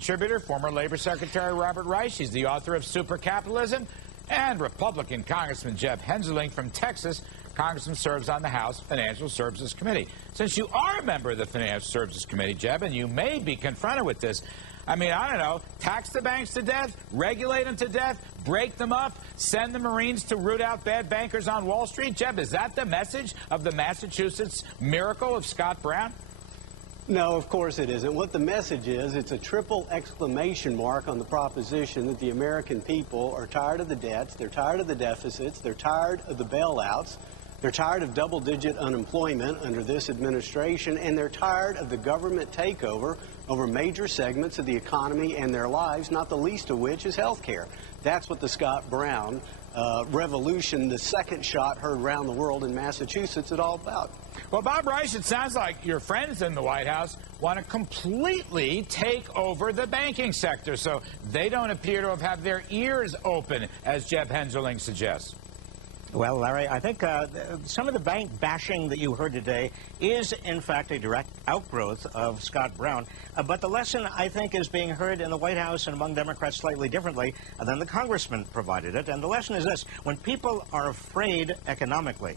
Contributor, former Labor Secretary Robert Riech. He's the author of Supercapitalism. And Republican Congressman Jeb Hensarling from Texas. Congressman serves on the House Financial Services Committee. Since you are a member of the Financial Services Committee, Jeb, and you may be confronted with this, I mean, I don't know, tax the banks to death, regulate them to death, break them up, send the Marines to root out bad bankers on Wall Street? Jeb, is that the message of the Massachusetts miracle of Scott Brown? No, of course it isn't. What the message is, it's a triple exclamation mark on the proposition that the American people are tired of the debts, they're tired of the deficits, they're tired of the bailouts, they're tired of double-digit unemployment under this administration, and they're tired of the government takeover over major segments of the economy and their lives, not the least of which is health care. That's what the Scott Brown revolution, the second shot heard around the world in Massachusetts, is all about. Well, Bob Riech, it sounds like your friends in the White House want to completely take over the banking sector, so they don't appear to have had their ears open, as Jeb Hensarling suggests. Well, Larry, I think some of the bank bashing that you heard today is, in fact, a direct outgrowth of Scott Brown. But the lesson, I think, is being heard in the White House and among Democrats slightly differently than the congressman provided it. And the lesson is this. When people are afraid economically,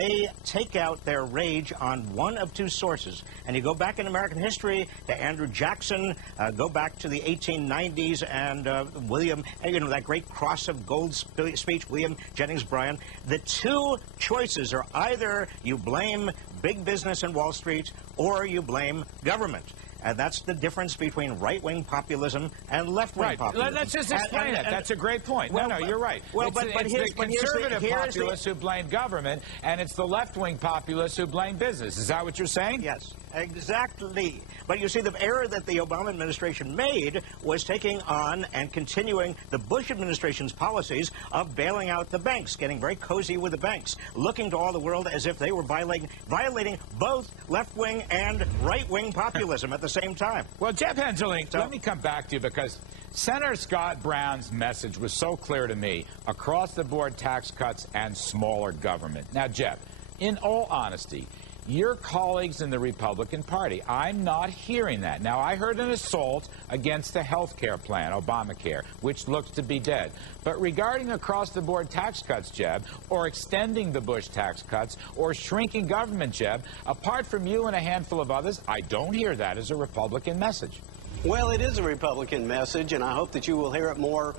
they take out their rage on one of two sources. And you go back in American history to Andrew Jackson, go back to the 1890s and William, you know, that great cross of gold speech, William Jennings Bryan. The two choices are either you blame big business and Wall Street or you blame government. And that's the difference between right-wing populism and left-wing populism. Let's just explain it. That's a great point. Well, no, you're right. Well, it's but here's the conservative populists who blame government, and it's the left-wing populists who blame business. Is that what you're saying? Yes, exactly. But you see, the error that the Obama administration made was taking on and continuing the Bush administration's policies of bailing out the banks, getting very cozy with the banks, looking to all the world as if they were violating both left-wing and right-wing populism at the same time. Well, Jeb Hensarling, let me come back to you because Senator Scott Brown's message was so clear to me: across-the-board tax cuts and smaller government. Now, Jeb, in all honesty, your colleagues in the Republican Party, I'm not hearing that. Now, I heard an assault against the health care plan, Obamacare, which looks to be dead. But regarding across-the-board tax cuts, Jeb, or extending the Bush tax cuts, or shrinking government, Jeb, apart from you and a handful of others, I don't hear that as a Republican message. Well, it is a Republican message, and I hope that you will hear it more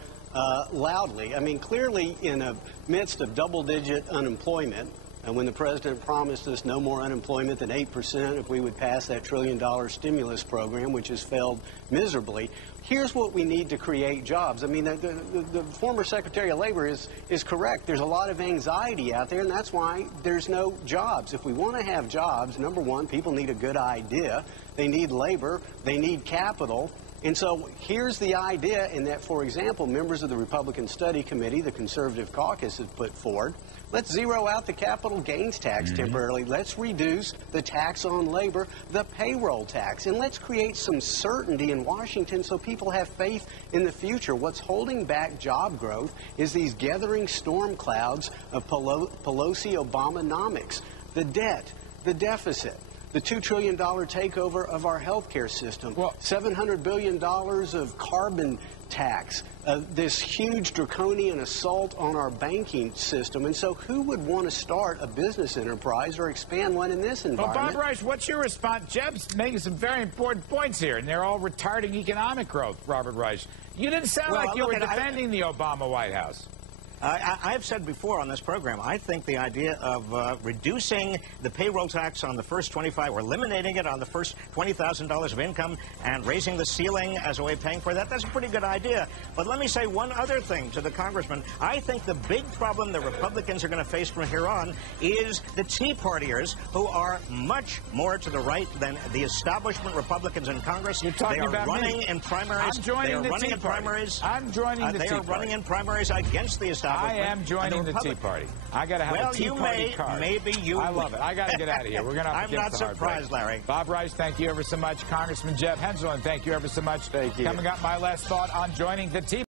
loudly. I mean, clearly, in the midst of double-digit unemployment, and when the president promised us no more unemployment than 8% if we would pass that $1 trillion stimulus program, which has failed miserably, here's what we need to create jobs. I mean, the former Secretary of Labor is correct. There's a lot of anxiety out there, and that's why there's no jobs. If we want to have jobs, number one, people need a good idea. They need labor. They need capital. And so here's the idea in that, for example, members of the Republican Study Committee, the Conservative Caucus, have put forward, let's zero out the capital gains tax temporarily. Let's reduce the tax on labor, the payroll tax, and let's create some certainty in Washington so people have faith in the future. What's holding back job growth is these gathering storm clouds of Pelosi Obamanomics, the debt, the deficit, the $2 trillion takeover of our health care system, $700 billion of carbon tax, this huge draconian assault on our banking system. And so who would want to start a business enterprise or expand one in this environment? Well, Bob Riech, what's your response? Jeb's making some very important points here, and they're all retarding economic growth, Robert Riech. You didn't sound like you were defending the Obama White House. I've said before on this program, I think the idea of reducing the payroll tax on the first 25, or eliminating it on the first $20,000 of income and raising the ceiling as a way of paying for that, that's a pretty good idea. But let me say one other thing to the congressman. I think the big problem the Republicans are going to face from here on is the Tea Partiers, who are much more to the right than the establishment Republicans in Congress. You're talking about running in primaries. I'm joining the Tea Party. I'm joining the Tea Party. They are running in primaries against the establishment. I am joining the Tea Party. I got to have a Tea Party card. Maybe you. I love it. I got to get out of here. We're going to have to I'm not surprised, Larry. Bob Riech, thank you ever so much. Congressman Jeb Hensarling, thank you ever so much. Thank you. Coming up, my last thought on joining the Tea Party.